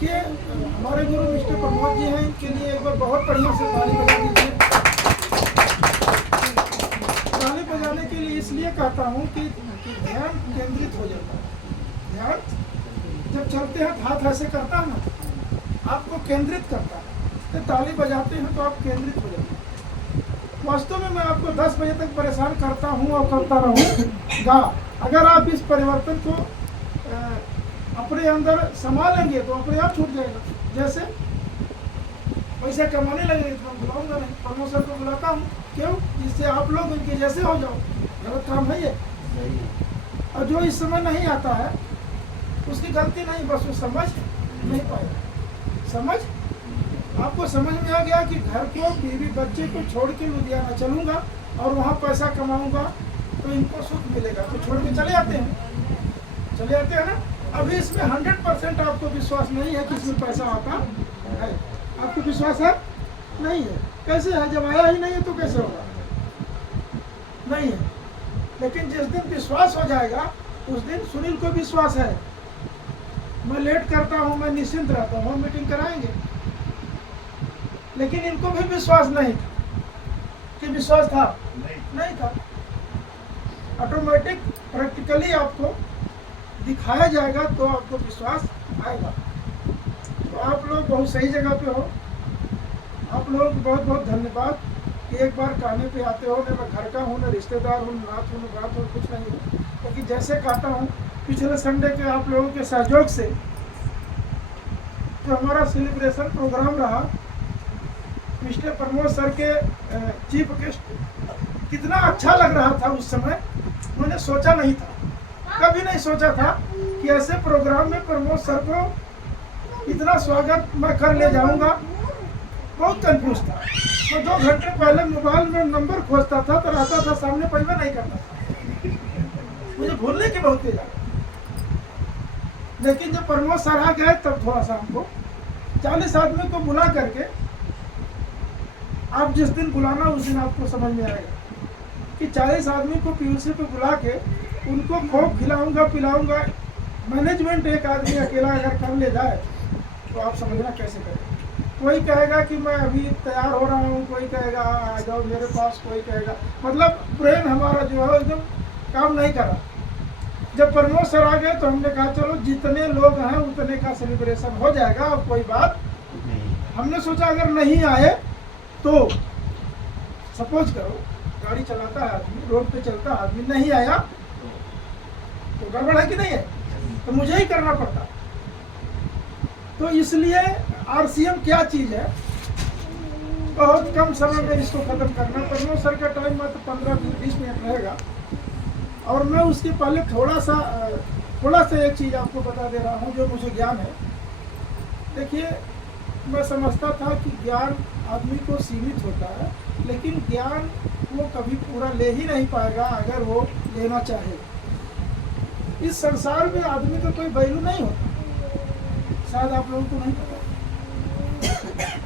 देखिए हमारे गुरु मिस्टर प्रमोद जी हैं, इनके लिए एक बार बहुत बढ़िया से ताली बजा दीजिए। ताली बजाने के लिए इसलिए कहता हूँ कि ध्यान केंद्रित हो जाता है। ध्यान जब चलते हैं हाथ ऐसे करता है ना, आपको केंद्रित करता है, तो ताली बजाते हैं तो आप केंद्रित हो जाते हैं। वास्तव में मैं आपको 10 बजे तक परेशान करता हूँ और करता रहूँगा। अगर आप इस परिवर्तन को अपने अंदर संभालेंगे तो अपने आप छूट जाएगा। जैसे पैसे कमाने लगे तो मैं बुलाऊंगा नहीं, प्रमोशन को बुलाता हूँ, क्यों? जिससे आप लोग उनके जैसे हो जाओ। गलत काम है ये। और जो इस समय नहीं आता है उसकी गलती नहीं, बस वो समझ नहीं पाएगा। समझ आपको समझ में आ गया कि घर को, बीवी बच्चे को छोड़ के लुधियाना चलूंगा और वहाँ पैसा कमाऊंगा तो इनको सुख मिलेगा, तो छोड़ के चले जाते हैं। चले जाते हैं ना। अभी इसमें 100% आपको विश्वास नहीं है कि इसमें पैसा आता है। आपको विश्वास है? नहीं है। कैसे है? जब आया ही नहीं है तो कैसे होगा? नहीं है। लेकिन जिस दिन विश्वास हो जाएगा उस दिन सुनील को विश्वास है। मैं लेट करता हूँ, मैं निश्चिंत रहता हूँ, मीटिंग कराएंगे। लेकिन इनको भी विश्वास नहीं था। कि विश्वास था? नहीं था। ऑटोमेटिक प्रैक्टिकली आपको दिखाया जाएगा तो आपको विश्वास आएगा। तो आप लोग बहुत सही जगह पे हो। आप लोगों को बहुत बहुत धन्यवाद कि एक बार कहने पे आते हो। न मैं घर का हूँ, न रिश्तेदार हूँ, न नाथ हूँ, न बात हूँ, कुछ नहीं हूँ। क्योंकि जैसे कहता हूँ, पिछले संडे के आप लोगों के सहयोग से जो हमारा सेलिब्रेशन प्रोग्राम रहा, मिस्टर प्रमोद सर के चीफ गेस्ट, कितना अच्छा लग रहा था उस समय। मैंने सोचा नहीं था, कभी नहीं सोचा था कि ऐसे प्रोग्राम में प्रमोद सर को इतना स्वागत मैं कर ले जाऊंगा। बहुत कंफ्यूज था मैं। 2 घंटे पहले मोबाइल में नंबर खोजता था तो रहता था सामने, पैसा नहीं करता था। मुझे भूलने की बहुत तेज। लेकिन जब प्रमोद सर आ गए तब थोड़ा सा हमको 40 आदमी को बुला करके, आप जिस दिन बुलाना उस दिन आपको समझ में आएगा कि 40 आदमी को पीयूसी पे बुला के उनको खूब खिलाऊंगा पिलाऊंगा। मैनेजमेंट एक आदमी अकेला अगर कर ले जाए तो आप समझना कैसे करें। कोई कहेगा कि मैं अभी तैयार हो रहा हूँ, कोई कहेगा आ जाओ मेरे पास, कोई कहेगा, मतलब ब्रेन हमारा जो है एकदम काम नहीं कर रहा। जब प्रमोद सर आ गए तो हमने कहा चलो जितने लोग हैं उतने का सेलिब्रेशन हो जाएगा, अब कोई बात नहीं। हमने सोचा अगर नहीं आए तो सपोज करो गाड़ी चलाता है आदमी, रोड पे चलता आदमी, नहीं आया तो गड़बड़ है कि नहीं है? तो मुझे ही करना पड़ता। तो इसलिए आरसीएम क्या चीज है, बहुत कम समय में इसको खत्म करना। प्रमोद सर का टाइम मात्र 15-20 मिनट रहेगा। और मैं उसके पहले थोड़ा सा एक चीज आपको बता दे रहा हूँ जो मुझे ज्ञान है। देखिए, मैं समझता था कि ज्ञान आदमी को सीमित होता है, लेकिन ज्ञान वो कभी पूरा ले ही नहीं पाएगा अगर वो लेना चाहे। इस संसार में आदमी का कोई वैल्यू नहीं होता, शायद आप लोगों को नहीं पता।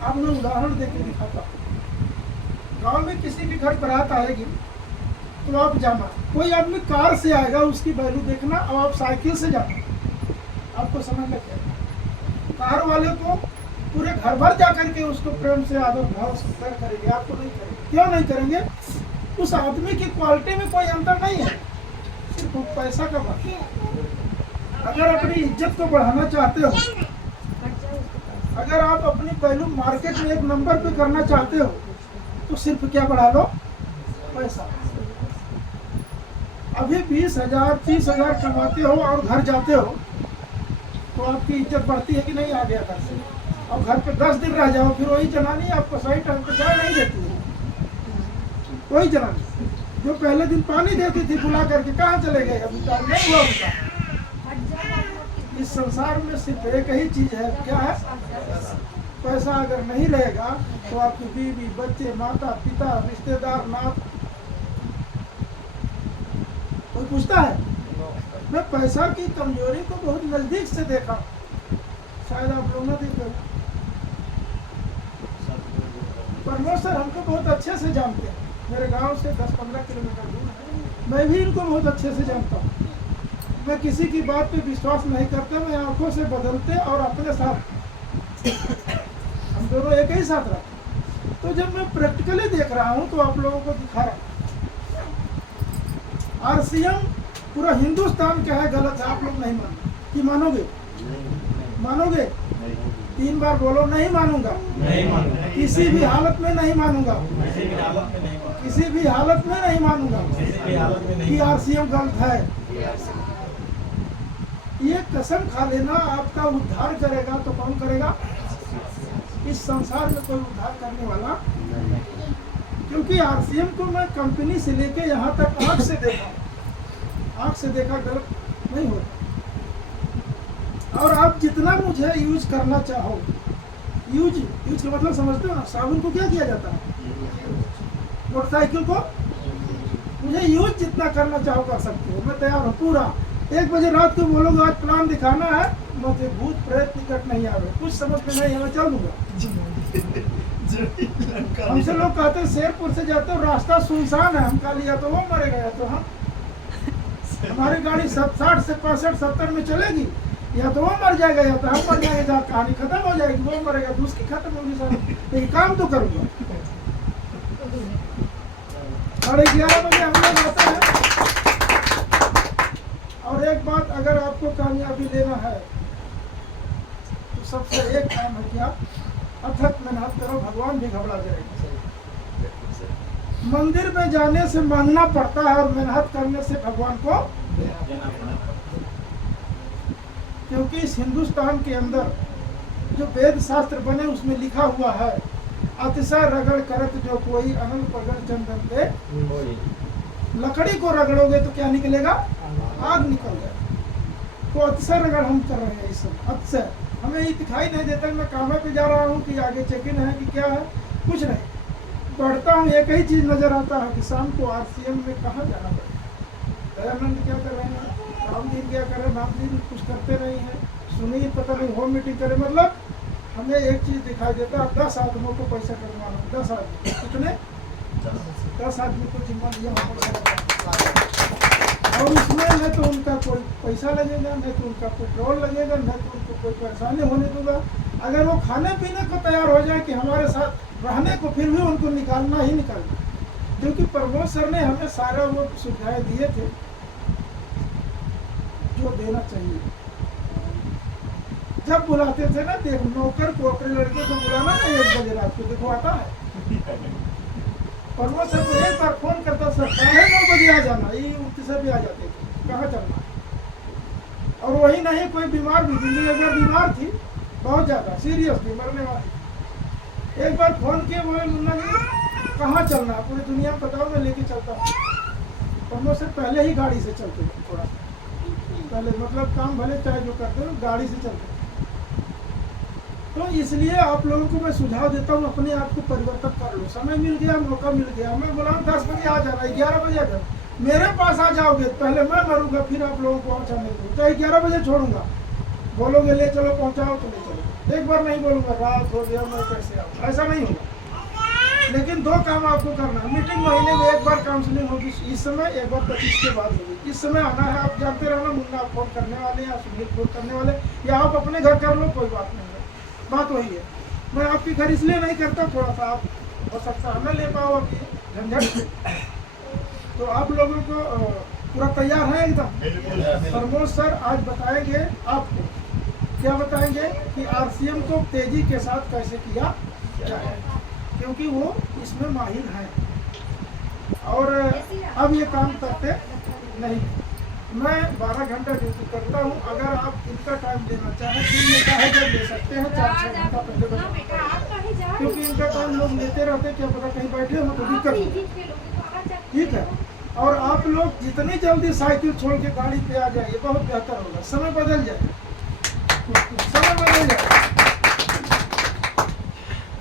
अब मैं उदाहरण देके दिखाता हूँ। गांव में किसी के घर बारात आएगी तो आप जाना, कोई आदमी कार से आएगा उसकी वैल्यू देखना, अब आप साइकिल से जाना, आपको समझ लग जाएगा। कार वाले को पूरे घर भर जा करके उसको प्रेम से आदर भाव सत्कार करेंगे, आपको नहीं करेंगे। क्यों नहीं करेंगे? उस आदमी की क्वालिटी में कोई अंतर नहीं है, सिर्फ पैसा का बात है। अगर अपनी इज्जत को बढ़ाना चाहते हो, अगर आप अपनी वैल्यू मार्केट में एक नंबर पे करना चाहते हो तो सिर्फ क्या बढ़ा लो? पैसा। अभी 20,000 30,000 कमाते हो और घर जाते हो तो आपकी इज्जत बढ़ती है कि नहीं? आ गया घर से, और घर पे 10 दिन रह जाओ फिर वही जनानी आपको सही टाइम पे चाय नहीं देती है। वही जनानी जो पहले दिन पानी देती थी बुला करके, कहाँ चले गए? अभी टाइम नहीं हुआ उनका। इस संसार में सिर्फ एक ही चीज है, क्या है? पैसा। अगर नहीं रहेगा तो आपकी बीवी बच्चे माता पिता रिश्तेदार नाथ कोई पूछता है? मैं पैसा की कमजोरी को बहुत नजदीक से देखा, शायद आप लोग ना देख रहे। प्रमोद सर हमको बहुत अच्छे से जानते हैं, मेरे गांव से 10-15 किलोमीटर दूर है। मैं भी इनको बहुत अच्छे से जानता हूँ। मैं किसी की बात पे विश्वास नहीं करता, मैं आंखों से बदलते और अपने साथ हम दोनों एक ही साथ रहते। तो जब मैं प्रैक्टिकली देख रहा हूँ तो आप लोगों को दिखा रहा हूँ। आरसीएम पूरा हिंदुस्तान क्या है गलत है, आप लोग नहीं मानोगे कि मानोगे? मानोगे? 3 बार बोलो, नहीं मानूंगा। नहीं मानूंगा। किसी भी हालत में नहीं मानूंगा। किसी भी हालत में नहीं मानूंगा। किसी भी हालत में नहीं मानूंगा किसी भी हालत में नहीं कि आरसीएम गलत है। मानूंगा। ये कसम खा लेना आपका उद्धार करेगा तो कौन करेगा? इस संसार में कोई उद्धार करने वाला, क्योंकि आरसीएम को मैं कंपनी से लेके यहाँ तक आँख से देखा, आँख से देखा, गलत नहीं होता। और आप जितना मुझे यूज करना चाहो, यूज का मतलब समझते हो ना? साबुन को क्या किया जाता है? मोटरसाइकिल को मुझे यूज जितना करना चाहो कर सकते हो, मैं तैयार हूँ पूरा। 1 बजे रात को बोलोगे आज प्लान दिखाना है, मुझे भूत प्रेत निकट नहीं आवे, कुछ समझ में नहीं आवे, चल दूंगा। हमसे लोग कहते हैं शेरपुर से जाते हो रास्ता सुनसान है, हम कहा लिया तो वो मरेगा या तो हम। हमारी गाड़ी 60 से 65 70 में चलेगी, या तो वो मर जाएगा या तो हम मर जाएंगे। जहाँ कहानी खत्म हो जाएगी, वो मरेगा तो उसकी खत्म होगी सारी। लेकिन काम तो करूँगा। 11:30 बजे हम लोग आते हैं। और एक बात, अगर आपको कामयाबी लेना है तो सबसे एक काम है क्या? अथक मेहनत करो, भगवान भी घबरा जाएगा। मंदिर में जाने से मांगना पड़ता है और मेहनत करने से भगवान को, क्योंकि इस हिंदुस्तान के अंदर जो वेद शास्त्र बने उसमें लिखा हुआ है, अतिशय रगड़ करत जो कोई अनल पगड़ चंदन दे। लकड़ी को रगड़ोगे तो क्या निकलेगा? आग निकल जाए। तो अतिशय रगड़ हम कर रहे हैं इस समय। अतिशय हमें ये दिखाई नहीं देता कि मैं कामे पे जा रहा हूँ कि आगे चेक इन है कि क्या है, कुछ नहीं। पढ़ता हूँ, एक ही चीज नजर आता है कि शाम को आरसीएम में कहाँ जाना पड़ेगा। दयानंद क्या कर रहे हैं, रामदीन क्या कर रहे हैं, रामदीन कुछ करते नहीं है, सुनील पता नहीं होम मीटिंग करे। मतलब हमें एक चीज दिखाई देता है, 10 आदमियों को पैसा कटवाना, 10 आदमी, कितने? 10 आदमी को जिम्मा दिया और उसमें न तो उनका कोई पैसा लगेगा, न तो उनका पेट्रोल लगेगा, न तो उनको कोई परेशानी होने दूंगा। अगर वो खाने पीने को तैयार हो जाए कि हमारे साथ रहने को, फिर भी उनको निकालना ही निकालना। क्योंकि प्रमोद सर ने हमें सारा वो सुविधाएं दिए थे जो देना चाहिए। जब बुलाते थे ना, देख नौकर को अपने लड़के को बुलाना ना 1 बजे रात को, देखो आता है। प्रमोद सर को एक बार फोन करता, सर 9:30 बजे आ जाना, ये उठते से भी आ जाते थे, कहाँ चलना। और वही नहीं, कोई बीमार भी, दिल्ली अगर बीमार थी बहुत ज्यादा सीरियसली मरने वाली, एक बार फोन किए, बोले मुन्ना जी कहाँ चलना है, पूरी दुनिया में बताओ, मैं लेके चलता हूँ। प्रमोद सर पहले ही गाड़ी से चलते थे, थोड़ा पहले, मतलब काम भले चाहे जो करते हो, गाड़ी से चलते। तो इसलिए आप लोगों को मैं सुझाव देता हूँ, अपने आप को परिवर्तन कर लो। समय मिल गया, मौका मिल गया, मैं बोला 10 बजे आ जाना, 11 बजे आ जाना। मेरे पास आ जाओगे, पहले मैं मरूंगा, फिर आप लोगों को पहुँचाने दूँगा। चाहे 11 बजे छोड़ूंगा, बोलोगे ले चलो पहुँचाओ तो ले चलो। एक बार नहीं बोलूँगा रात हो गया मैं कैसे आऊँ, ऐसा नहीं होगा। लेकिन 2 काम आपको करना है। मीटिंग महीने में 1 बार काउंसलिंग होगी इस समय, 1 बार 25 के बाद होगी। इस समय आना है, आप जानते रहना, मुन्ना आप फोन करने वाले या सुनील फोन करने वाले, या आप अपने घर कर लो, कोई बात नहीं है। बात वही है। मैं आपके घर इसलिए नहीं करता, थोड़ा सा आप हो सकता है न ले पाओ आपकी झंझट से। तो आप लोगों को पूरा तैयार है एकदम? प्रमोद सर आज बताएंगे आपको, क्या बताएंगे कि आरसीएम को तेजी के साथ कैसे किया जाए, क्योंकि वो इसमें माहिर हैं और अब ये काम करते नहीं। मैं 12 घंटा ड्यूटी करता हूँ। अगर आप इनका टाइम देना चाहें, दिन में चाहे जब ले सकते हैं, 4-6 घंटा पहले बता, क्योंकि इनका टाइम लोग लेते रहते, क्या पता कहीं बैठे हो तो दिक्कत हो। ठीक है, और आप लोग जितनी जल्दी साइकिल छोड़ के गाड़ी पे आ जाइए, बहुत बेहतर होगा। समय बदल जाए, समय बदल जाए।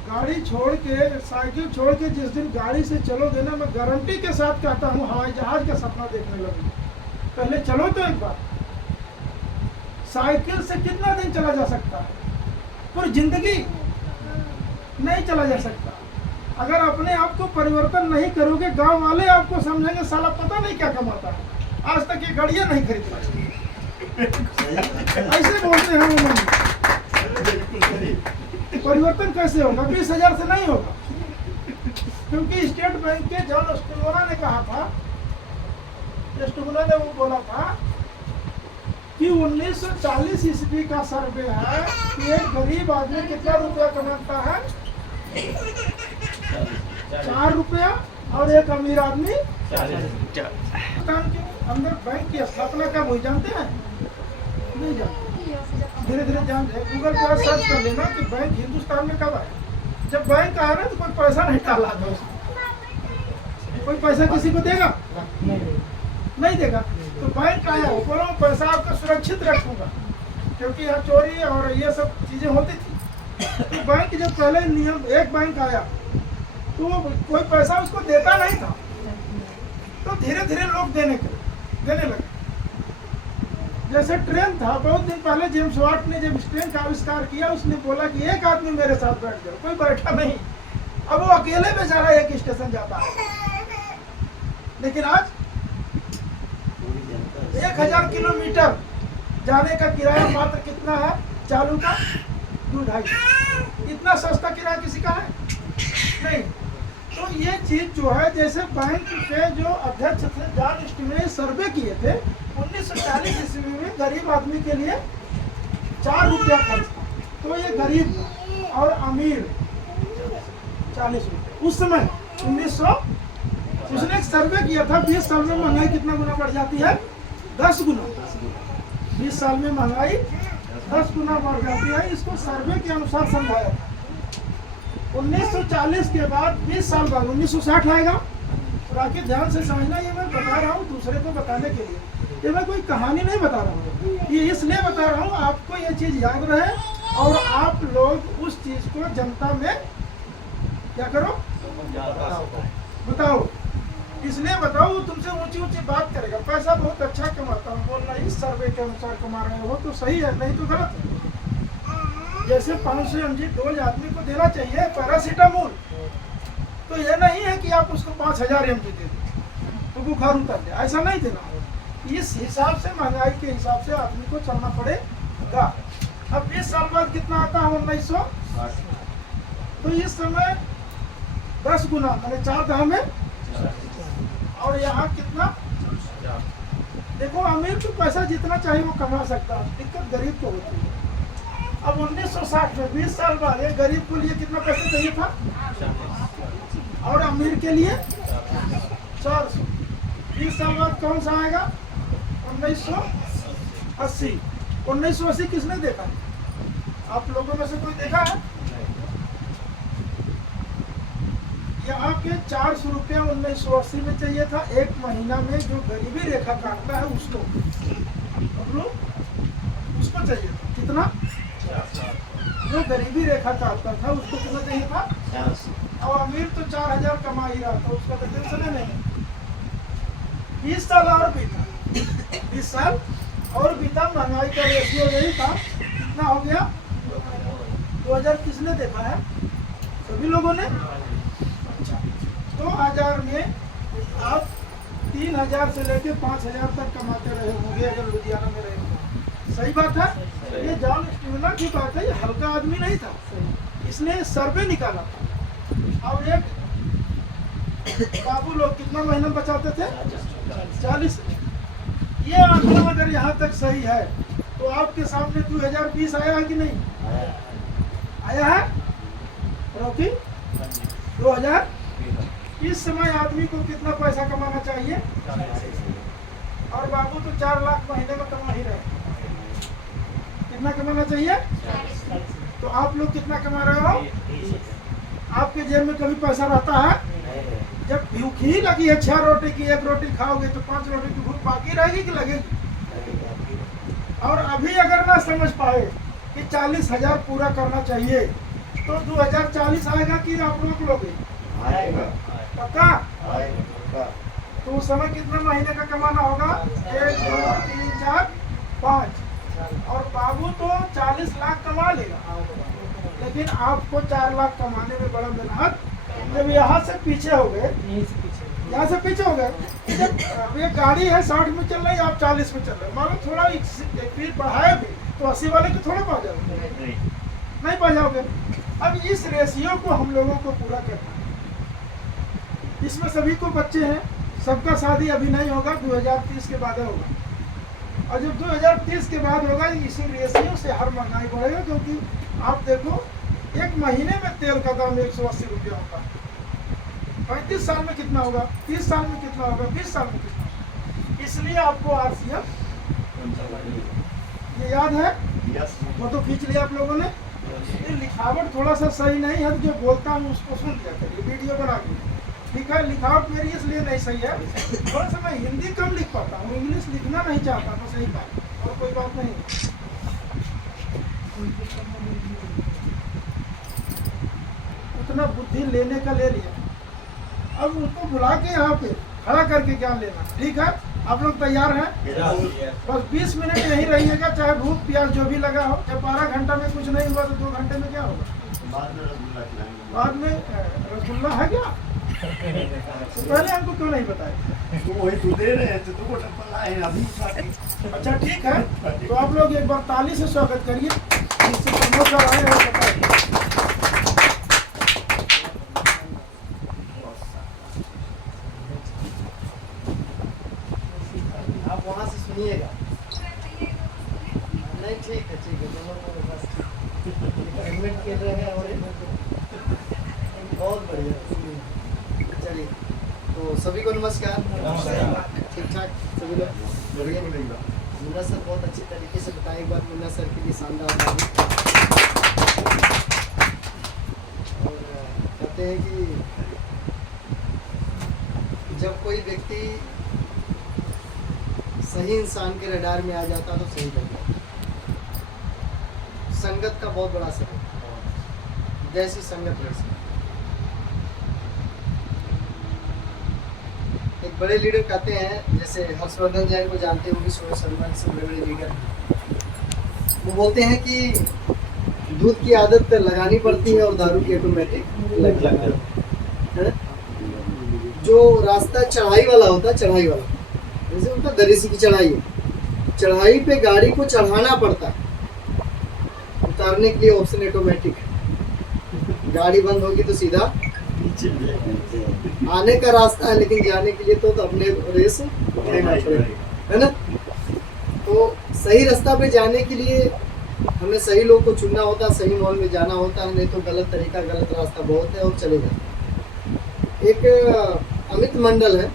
गाड़ी छोड़ के, साइकिल छोड़ के जिस दिन गाड़ी से चलोगे ना, मैं गारंटी के साथ कहता हूँ हवाई जहाज का सपना देखने लगूंगा। पहले चलो तो एक बार। साइकिल से कितना दिन चला जा सकता है? पूरी जिंदगी नहीं चला जा सकता। अगर अपने आप को परिवर्तन नहीं करोगे, गांव वाले आपको समझेंगे साला पता नहीं क्या कमाता है, आज तक ये गाड़ियां नहीं खरीदना चाहिए, ऐसे बोलते हैं उन्होंने। परिवर्तन कैसे होगा? 20,000 से नहीं होगा, क्योंकि स्टेट बैंक के जॉन स्टोलोना ने कहा था, स्टोलोना ने वो बोला था कि 1940 ईस्वी का सर्वे है कि एक गरीब आदमी कितना रुपया कमाता है? 4 रुपया, और एक अमीर आदमी 40। पाकिस्तान के अंदर बैंक की स्थापना कब हुई जानते हैं? नहीं जानते। धीरे धीरे जान जाए, गूगल पर सर्च कर लेना कि बैंक हिंदुस्तान में कब आया। जब बैंक आया ना तो कोई पैसा नहीं डाला था उसमें। कोई पैसा किसी को देगा? नहीं देगा। तो बैंक आया, वो बोलो पैसा आपका सुरक्षित रखूंगा, क्योंकि यहाँ चोरी और ये सब चीजें होती थी। तो बैंक जब पहले नियम, एक बैंक आया तो कोई पैसा उसको देता नहीं था, तो धीरे धीरे लोग देने लगे। जैसे ट्रेन था, बहुत दिन पहले जेम्स वाट ने जब ट्रेन का आविष्कार किया, उसने बोला कि एक आदमी मेरे साथ बैठ जाओ, कोई बैठा नहीं। अब वो अकेले बेचारा एक स्टेशन जाता है। लेकिन आज 1000 किलोमीटर जाने का किराया मात्र कितना है? चालू का 2-2.5। इतना सस्ता किराया किसी का है? नहीं। तो ये चीज जो है, जैसे बैंक के जो अध्यक्ष थे जॉन स्टीव ने सर्वे किए थे 1940 ईस्वी में, गरीब आदमी के लिए 4 रुपया खर्च था। तो ये गरीब और अमीर 40 रुपये उस समय 1900, उसने एक सर्वे किया था। 20 साल में महंगाई कितना गुना बढ़ जाती है? 10 गुना। 20 साल में महंगाई 10 गुना बढ़ जाती है। इसको सर्वे के अनुसार समझाया था। 1940 के बाद 20 साल बाद 1960 आएगा। राखी ध्यान से समझना, ये मैं बता रहा हूँ दूसरे को बताने के लिए, ये मैं कोई कहानी नहीं बता रहा हूँ, ये इसलिए बता रहा हूँ आपको ये चीज याद रहे और आप लोग उस चीज को जनता में क्या करो, बताओ। इसलिए बताओ, तुमसे ऊंची ऊंची बात करेगा, पैसा बहुत अच्छा कमाता हूँ, बोलना इस सर्वे के अनुसार कमा रहे हो तो सही है, नहीं तो गलत है। जैसे 500 mg डोज आदमी को देना चाहिए पैरासीटामोल, तो ये नहीं है कि आप उसको 5000 mg दे दो तो बुखार उतर जाए, ऐसा नहीं देना। इस हिसाब से, महंगाई के हिसाब से आदमी को चलना पड़ेगा। अब 20 साल बाद कितना आता है? 1900। तो इस समय 10 गुना, मैंने 4 दाम में, और यहाँ कितना? देखो, अमीर तो पैसा जितना चाहिए वो कमा सकता है, दिक्कत गरीब को होती है। अब 1960 में 20 साल बाद एक गरीब के लिए कितना पैसा चाहिए था? और अमीर के लिए 400। 20 साल बाद कौन सा आएगा? 1980। 1980 किसने देखा? आप लोगों में से कोई देखा है? यहाँ के 400 रुपया 1980 में चाहिए था एक महीना में, जो गरीबी रेखा काटता है उसको, अब लोग उसको चाहिए था कितना? जो गरीबी रेखा काटता था उसको कितना चाहिए था? और अमीर तो 4000 कमा ही रहा था, उसका तो टेंशन है नहीं। 20 साल और बीता, 20 साल और बीता, महंगाई का रेशियो यही था, कितना हो गया? 2000। किसने देखा है? सभी लोगों ने। 2000 में आप 3000 से लेके 5000 तक कमाते रहे होंगे अगर लुधियाना में रहे होंगे। सही बात है। ये जॉन स्टीवना की बात है, ये हल्का आदमी नहीं था, इसने सर्वे निकाला था। और एक बाबू लोग कितना महीना बचाते थे? 40। ये आंकड़ा अगर यहाँ तक सही है तो आपके सामने 2020 आया है कि नहीं आया है? रॉकी 2000। इस समय आदमी को कितना पैसा कमाना चाहिए? और बाबू तो 4 लाख महीने में कमा ही रहे। कितना कमाना चाहिए? तो आप लोग कितना कमा रहे हो? आपके जेब में कभी पैसा रहता है? जब भूख ही लगी है 6 रोटी की, 1 रोटी खाओगे तो 5 रोटी की भूख बाकी रहेगी कि लगेगी? और अभी अगर ना समझ पाए कि 40,000 पूरा करना चाहिए तो 2040 आएगा कि आप रोक लोगे? पक्का? तो उस समय कितना महीने का कमाना होगा? 1 2 3 4 5। और बाबू तो 40 लाख कमा लेगा, लेकिन आपको 4 लाख कमाने में बड़ा मेहनत। जब यहाँ से पीछे हो गए, यहाँ से पीछे हो गए, जब ये गाड़ी है 60 में चल रही है, आप 40 में चल रहे, मानो थोड़ा स्पीड बढ़ाए भी तो 80 वाले को थोड़ा पा जाए। नहीं पा जाओगे। अब इस रेशियो को हम लोगों को पूरा करना है। इसमें सभी को बच्चे हैं, सबका शादी अभी नहीं होगा, 2030 के बाद होगा। और जब 2030 के बाद होगा इसी रेशियो से हर महंगाई बढ़ेगा, क्योंकि आप देखो एक महीने में तेल का दाम 180 रुपया होता है। 35 साल में कितना होगा, 30 साल में कितना होगा, 20 साल में कितना होगा। इसलिए आपको RCM ये याद है, फोटो खींच लिया आप लोगों ने। ये लिखावट थोड़ा सा सही नहीं है, जो बोलता हूँ उसको सुन लिया करिए, वीडियो बना के। ठीक है, लिखावट मेरी इसलिए नहीं सही है, थोड़ा सा मैं हिंदी कम लिख पाता हूँ, इंग्लिश लिखना नहीं चाहता, बस यही बात, और कोई बात नहीं। उतना बुद्धि लेने का ले लिया, अब उनको बुला के यहाँ पे खड़ा करके ज्ञान लेना। ठीक है, आप लोग तैयार हैं? बस 20 मिनट यहीं रहिएगा, चाहे भूख प्यास जो भी लगा हो। जब 12 घंटा में कुछ नहीं हुआ तो 2 घंटे में क्या होगा? बाद में रसगुल्ला है क्या? तो पहले हमको क्यों नहीं बताया? वही तू दे रहे हैं तो तुमको टप्पल लाए अभी। अच्छा ठीक है, तो आप लोग एक बार ताली से स्वागत करिए, जिससे प्रमोद सर आए और बताए। आप वहाँ से सुनिएगा। नहीं ठीक है दोनों को बस एडमिट कर रहे हैं और बहुत बढ़िया। चलिए, तो सभी को नमस्कार। ठीक ठाक सभी लोग बढ़िया। मुन्ना सर बहुत अच्छी तरीके से बताए, एक बार मुन्ना सर के लिए शानदार ताली। और कहते हैं कि जब कोई व्यक्ति सही इंसान के रडार में आ जाता तो सही लग जाता। संगत का बहुत बड़ा असर है, जैसी संगत वैसी। एक बड़े लीडर कहते हैं, जैसे हर्षवर्धन जैन को जानते हैं, वो भी सोलह सलमान से बड़े लीडर हैं। वो बोलते हैं कि दूध की आदत लगानी पड़ती है और दारू की ऑटोमेटिक लग जाती है। जो रास्ता चढ़ाई वाला होता है, चढ़ाई वाला, जैसे उनका दरिसी की चढ़ाई है, चढ़ाई पे गाड़ी को चढ़ाना पड़ता है, उतारने के लिए ऑप्शन ऑटोमेटिक है। गाड़ी बंद होगी तो सीधा आने का रास्ता है, लेकिन जाने के लिए तो अपने रेस लेना पड़ेगा, है ना। तो सही रास्ता पे जाने के लिए हमें सही लोग को चुनना होता है, सही माहौल में जाना होता है, नहीं तो गलत तरीका, गलत रास्ता बहुत है और चलेगा। एक अमित मंडल है,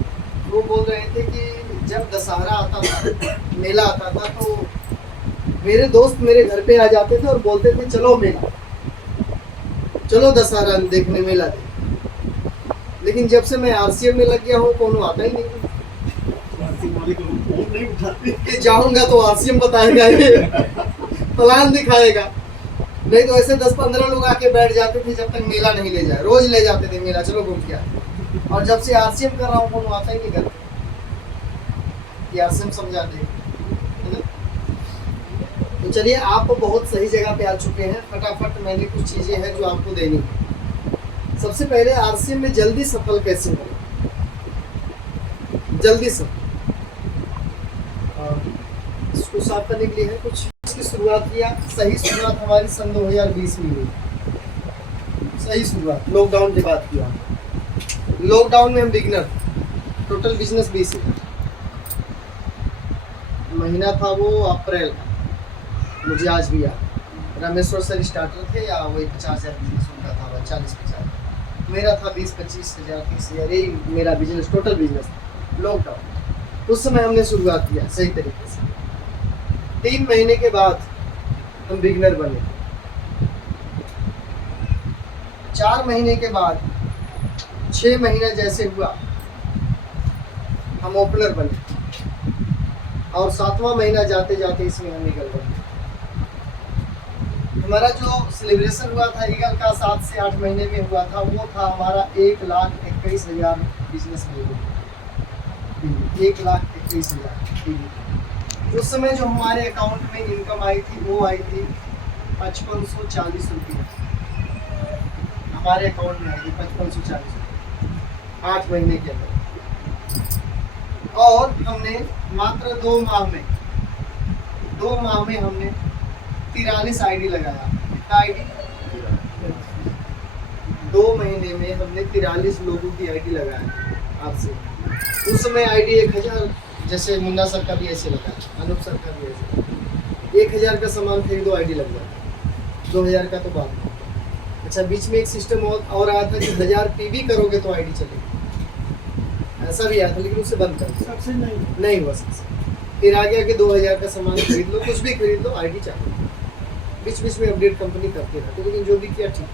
वो बोल रहे थे कि जब दशहरा आता था, मेला आता था, तो मेरे दोस्त मेरे घर पे आ जाते थे और बोलते थे चलो मेला, चलो दशहरा देखने मेला देख। लेकिन जब से मैं RCM में लग गया हूँ, कोनो आता ही नहीं कि जाऊंगा तो RCM बताएगा, प्लान दिखाएगा। नहीं तो ऐसे 10-15 लोग आके बैठ जाते थे जब तक मेला नहीं ले जाए। रोज ले जाते थे मेला, चलो घूम के आए। और जब से RCM कर रहा हूँ, कोनो आता ही नहीं घर कि RCM समझा दे। तो चलिए, आप बहुत सही जगह पे आ चुके हैं। फटाफट मैंने कुछ चीजें हैं जो आपको देनी है। सबसे पहले RCM में जल्दी सफल कैसे हो, जल्दी सफल। इसको साफ करने के लिए है कुछ। इसकी शुरुआत किया, सही शुरुआत हमारी सन 2020 में हुई। सही शुरुआत लॉकडाउन के बाद किया। लॉकडाउन में हम बिगिनर, टोटल बिजनेस 20 है। महीना था वो अप्रैल, मुझे आज भी याद। रामेश्वर सर स्टार्टर थे, या वही 50,000 बिजनेस उनका था, 40-50। मेरा था 20-25 हज़ार, 30 हज़ार, यही मेरा बिजनेस, टोटल बिजनेस था। लॉकडाउन उस समय हमने शुरुआत किया सही तरीके से। 3 महीने के बाद हम बिगनर बने। 4 महीने के बाद 6 महीना जैसे हुआ हम ओपनर बने, और 7वां महीना जाते जाते इसमें हम निकल गए। हमारा जो सेलिब्रेशन हुआ था ईगल का 7 से 8 महीने में हुआ था, वो था हमारा 1,21,000 बिजनेस में। 1,21,000। उस समय जो हमारे अकाउंट में इनकम आई थी, वो आई थी 5540 रुपये। हमारे अकाउंट में आई थी 5540 रुपये 8 महीने के अंदर। और हमने मात्र 2 माह में हमने 43 आईडी लगाया। कितना आईडी? 2 महीने में हमने 43 लोगों की आईडी लगाया आपसे। उस समय आईडी 1000, जैसे मुन्ना सर का भी ऐसे लगा, अनूप सर का भी ऐसे, 1000 का सामान खरीदो आईडी लग जाता, 2000 का तो बात है। अच्छा, बीच में एक सिस्टम और आया था कि 1000 पीवी करोगे तो आईडी चलेगी, ऐसा भी आया था, लेकिन उसे बंद कर दिया, सक्सेस नहीं हुआ सक्सेस। फिर आ गया कि 2000 का सामान खरीद लो, कुछ भी खरीद लो, आईडी चाहिए। बीच बीच में अपडेट कंपनी करती रहती, लेकिन जो भी किया ठीक,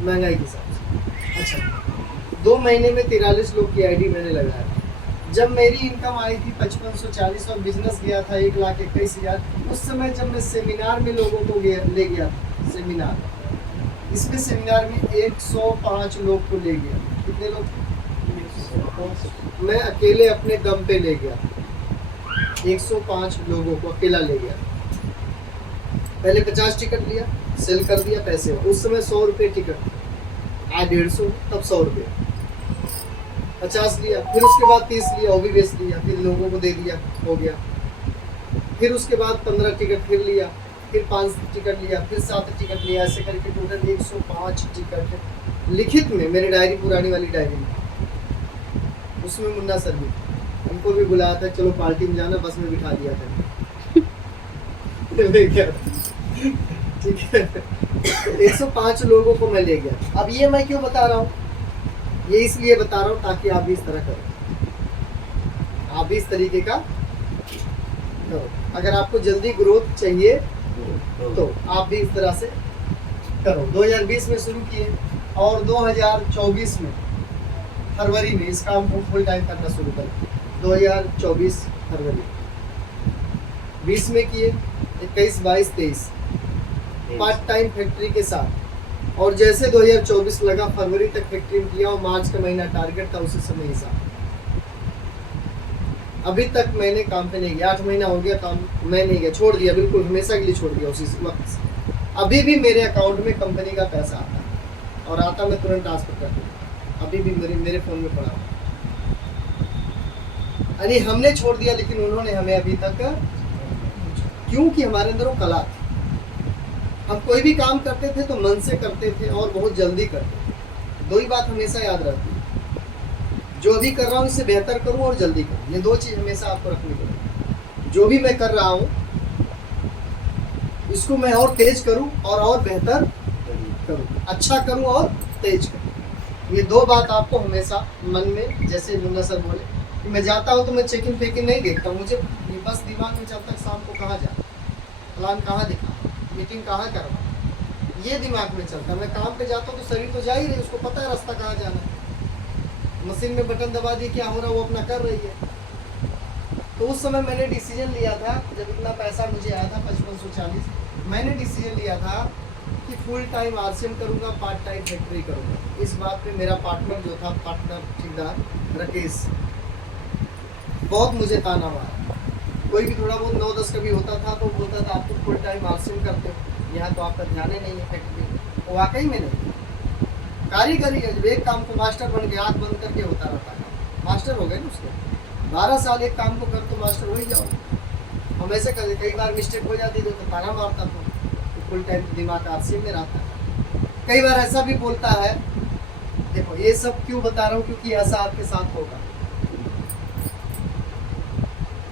महंगाई के हिसाब से। अच्छा, 2 महीने में 43 लोग की आईडी मैंने लगाया। जब मेरी इनकम आई थी 5540 और बिजनेस गया था 1,21,000, उस समय जब मैं सेमिनार में लोगों को ले गया था, सेमिनार, इसमें सेमिनार में 105 लोग को ले गया। कितने लोग? मैं अकेले अपने दम पे ले गया, 105 लोगों को अकेला ले गया। पहले 50 टिकट लिया, सेल कर दिया, पैसे उस समय 100 रुपये टिकट, आज 150, तब 100 रुपये। 50 लिया, फिर उसके बाद 30 लिया, वो भी बेच दिया, फिर लोगों को दे दिया, हो गया। फिर उसके बाद 15 टिकट फिर लिया, फिर 5 टिकट लिया, फिर 7 टिकट लिया, ऐसे करके टोटल 105 टिकट लिखित में, मेरी डायरी, पुरानी वाली डायरी में। उसमें मुन्ना सर भी, उनको भी बुलाया था, चलो पार्टी में जाना, बस में बिठा दिया था ले गया, ठीक है। तो 105 लोगों को मैं ले गया। अब ये मैं क्यों बता रहा हूँ? ये इसलिए बता रहा हूँ ताकि आप भी इस तरह करो, आप भी इस तरीके का करो। अगर आपको जल्दी ग्रोथ चाहिए तो आप भी इस तरह से करो। 2020 में शुरू किए और 2024 में फरवरी में इस काम को फुल टाइम करना शुरू करें। 2024 फरवरी, 20 में किए, 21, 22, 23 पार्ट टाइम फैक्ट्री के साथ। और जैसे 2024 लगा, फरवरी तक फैक्ट्री में किया और मार्च का महीना टारगेट था, उसी समय हिसाब। अभी तक मैंने काम पे नहीं गया, 8 महीना हो गया काम मैं नहीं गया, छोड़ दिया, बिल्कुल हमेशा के लिए छोड़ दिया उसी वक्त से। अभी भी मेरे अकाउंट में कंपनी का पैसा आता है और आता मैं तुरंत ट्रांसफर कर दूँ, अभी भी मेरे फ़ोन में पड़ा हुआ। यानी हमने छोड़ दिया, लेकिन उन्होंने हमें अभी तक, क्योंकि हमारे अंदर वो कला थी। हम कोई भी काम करते थे तो मन से करते थे और बहुत जल्दी करते थे। 2 ही बात हमेशा याद रहती है, जो अभी कर रहा हूँ इससे बेहतर करूँ और जल्दी करूँ, ये 2 चीज़ हमेशा आपको रखनी पड़ेगी। जो भी मैं कर रहा हूँ इसको मैं और तेज करूँ और बेहतर करूँ, अच्छा करूँ और तेज करूँ। ये 2 बात आपको हमेशा मन में, जैसे मुन्ना सर बोले कि मैं जाता हूँ तो मैं चेक इन फेकिन नहीं देखता, मुझे बस दिमाग में चलता शाम को कहाँ जा, प्लान कहाँ दिखा, मीटिंग कहाँ करवा, ये दिमाग में चलता है। मैं काम पे जाता हूँ तो शरीर तो जा ही रही, उसको पता है रास्ता कहाँ जाना है। मशीन में बटन दबा दिए, क्या हो रहा है वो अपना कर रही है। तो उस समय मैंने डिसीजन लिया था, जब इतना पैसा मुझे आया था 5540, मैंने डिसीजन लिया था कि फुल टाइम आरसीएम करूँगा, पार्ट टाइम फैक्ट्री करूँगा। इस बात पे मेरा पार्टनर जो था, पार्टनर ठेकेदार राकेश, बहुत मुझे ताना मारा। कोई भी थोड़ा बहुत 9-10 कभी होता था तो बोलता था आप तो फुल टाइम आरसीएम करते हो, यहाँ तो आपका ध्यान ही नहीं है फैक्ट्री में। तो वाकई में नहीं, कारीगरी है। जब एक काम को मास्टर बन के आँख बंद करके होता रहता है, मास्टर हो गए ना उसके। 12 साल एक काम को कर तो मास्टर हो ही जाओ। हम ऐसे करते, कई बार मिस्टेक हो जाती तो ताना मारता था, तो फुल टाइम दिमाग आरसीएम में रहता है। कई बार ऐसा भी बोलता है, देखो ये सब क्यों बता रहा हूँ, क्योंकि ऐसा आपके साथ होगा।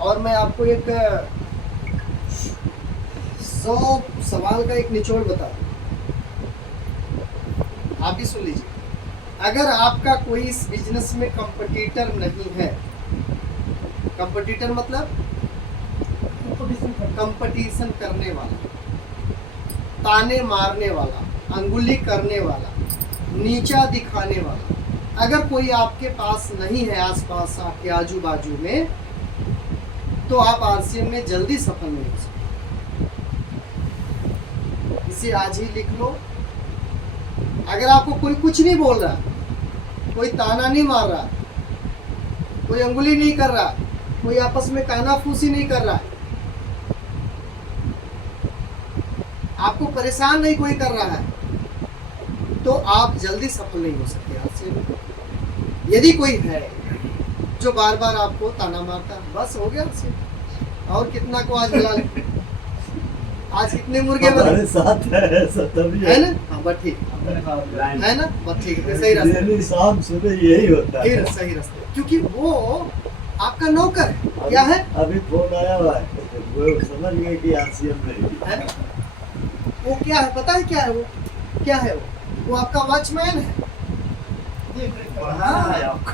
और मैं आपको एक 100 सवाल का एक निचोड़ बता दूं, आप भी सुन लीजिए। अगर आपका कोई इस बिजनेस में कंपटीटर नहीं है, कंपटीटर मतलब कंपटीशन करने वाला, ताने मारने वाला, अंगुली करने वाला, नीचा दिखाने वाला, अगर कोई आपके पास नहीं है, आसपास आपके आजू बाजू में, तो आप आरसीएम में जल्दी सफल नहीं हो सकते। इसे आज ही लिख लो। अगर आपको कोई कुछ नहीं बोल रहा, कोई ताना नहीं मार रहा, कोई अंगुली नहीं कर रहा, कोई आपस में कानाफूसी नहीं कर रहा, आपको परेशान नहीं कोई कर रहा है, तो आप जल्दी सफल नहीं हो सकते आरसीएम में। यदि कोई है जो बार बार आपको ताना मारता, बस हो गया से, और कितना को आज मिला ले। आज कितने मुर्गे बने हमारे साथ है ऐसा तभी है ना? हाँ बस ठीक है ना, बस ठीक है, सही रास्ते डेली शाम सुबह यही होता है। फिर सही रास्ते, क्योंकि वो आपका नौकर है। क्या है? अभी फोन आया हुआ है, वो समझ गए कि आरसीएम नहीं है ना? वो क्या है पता है क्या है वो? क्या है वो आपका वॉचमैन है, बढ़ाना है आपको।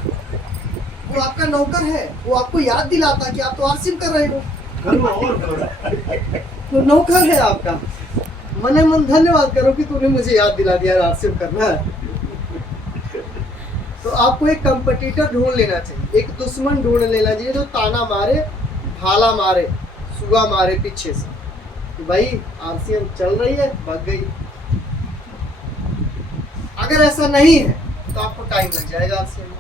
वो आपका नौकर है, वो आपको याद दिलाता है कि आप तो आरसीएम कर रहे हो, करो और करो। तो नौकर है आपका। मने मन धन्यवाद करो कि तूने मुझे याद दिला दिया आरसीएम करना है। तो आपको एक कंपटीटर ढूंढ लेना चाहिए, एक दुश्मन ढूंढ लेना चाहिए जो ताना मारे, भाला मारे, सुगा मारे पीछे से कि भाई आरसीएम चल रही है, भाग गई। अगर ऐसा नहीं है तो आपको टाइम लग जाएगा आरसीएम में।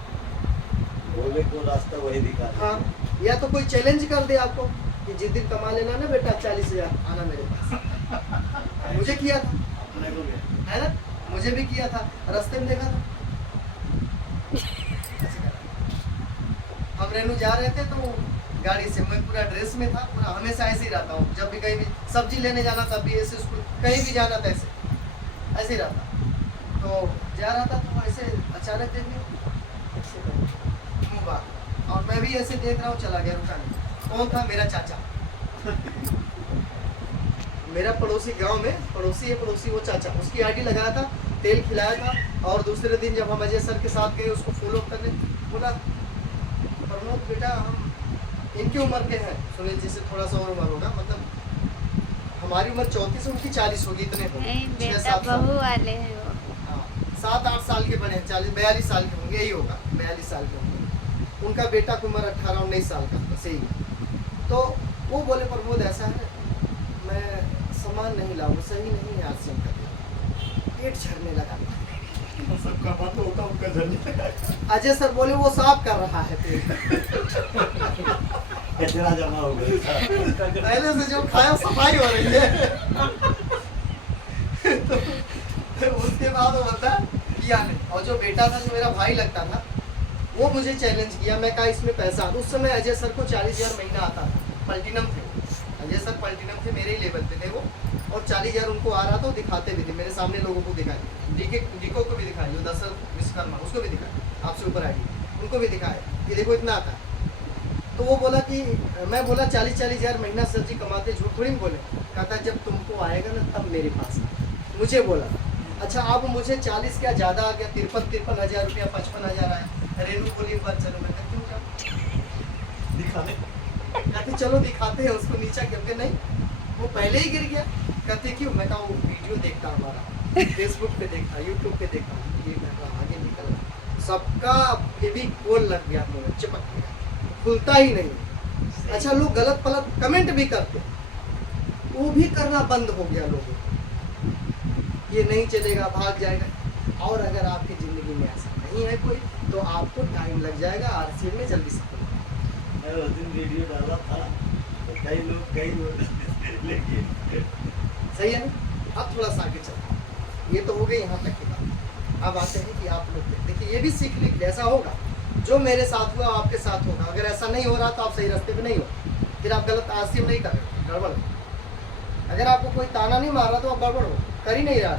बोले को रास्ता वही दिखा। हाँ, या तो कोई चैलेंज कर दे आपको कि जिस दिन कमा लेना ना बेटा 40,000 आना मेरे पास। मुझे किया था, है ना? मुझे भी किया था, रास्ते में देखा था। हम रेनू जा रहे थे तो गाड़ी से, मैं पूरा ड्रेस में था, पूरा हमेशा ऐसे ही रहता हूँ। जब भी कहीं भी सब्जी लेने जाना तब भी ऐसे, स्कूल कहीं भी जाना था ऐसे ही रहता। तो जा रहा था तो ऐसे अचानक देख लिया मुँह बात, और मैं भी ऐसे देख रहा हूँ, चला गया, रुका नहीं। कौन था? मेरा चाचा। मेरा पड़ोसी, गांव में पड़ोसी है, पड़ोसी वो चाचा, उसकी आईडी लगाया था, तेल खिलाया था। और दूसरे दिन जब हम अजय सर के साथ गए उसको फॉलो करने, बोला प्रमोद बेटा हम इनकी उम्र के हैं, सुनील जी से थोड़ा सा और उम्र होगा, मतलब हमारी उम्र 34 उनकी 40 होगी, इतने हो नहीं बेटा बहू वाले हैं वो। 7-8 साल के बने हैं, 40-42 साल के होंगे, यही होगा 42 साल के होंगे। उनका बेटा की उम्र 18-19 साल का, बस यही। तो वो बोले प्रमोद ऐसा है, मैं सामान नहीं लाऊंगा, सही नहीं है आरसीएम का, पेट झड़ने लगा। सबका बंद होता उनका झंडा अजय सर बोले वो साफ कर रहा है पेट, कचरा जमा हो गया। पहले से जो खाया सफाई हो रही है। तो उसके बाद वो बता किया नहीं। और जो बेटा था, जो मेरा भाई लगता था, वो मुझे चैलेंज किया। मैं कहा इसमें पैसा, उस समय अजय सर को 40,000 महीना आता था, प्लैटिनम थे अजय सर, प्लैटिनम थे, मेरे ही लेवल पे थे वो। और 40,000 उनको आ रहा था, वो दिखाते भी थे मेरे सामने, लोगों को दिखाई, डीको को भी दिखाई, जो 10 विश्वकर्मा उसको भी दिखाया, आपसे ऊपर आई उनको भी दिखाया कि देखो इतना आता है। तो वो बोला कि मैं बोला 40,000 महीना सर जी कमाते, झूठ थोड़ी बोले। कहता जब तुमको आएगा ना तब मेरे पास मुझे बोला अच्छा अब मुझे 40 क्या ज़्यादा आ गया, 53 हज़ार रुपया, 55,000 आया। रेनू बोली बात चलो, मैं क्यों जाऊँ दिखाने कहते चलो दिखाते हैं उसको नीचा, क्योंकि नहीं वो पहले ही गिर गया। कहते क्यों? मैं कहा वो वीडियो देखता हमारा, फेसबुक पे देखता, यूट्यूब पे देखता, ये मैं कहा आगे निकल, सबका फेविकोल लग गया, मुझे चिपक गया, खुलता ही नहीं। अच्छा लोग गलत पलत कमेंट भी करते, वो भी करना बंद हो गया लोगों, ये नहीं चलेगा, भाग जाएगा। और अगर आपकी ज़िंदगी में ऐसा नहीं है कोई, तो आपको टाइम लग जाएगा आरसीएम में जल्दी सफल। मैं उस दिन वीडियो डाला था तो कई लोग लेकिन सही है ना? अब थोड़ा सा आगे चलते, ये तो हो गई यहाँ तक की बात। अब आते हैं कि आप लोग देखिए, ये भी सीख लीजिए, ऐसा होगा जो मेरे साथ हुआ आपके साथ होगा। अगर ऐसा नहीं हो रहा तो आप सही रास्ते पे नहीं हो, फिर आप गलत आरसीएम नहीं कर रहे, गड़बड़। अगर आपको कोई ताना नहीं मार रहा तो आप गड़बड़ हो, कर ही नहीं रहा।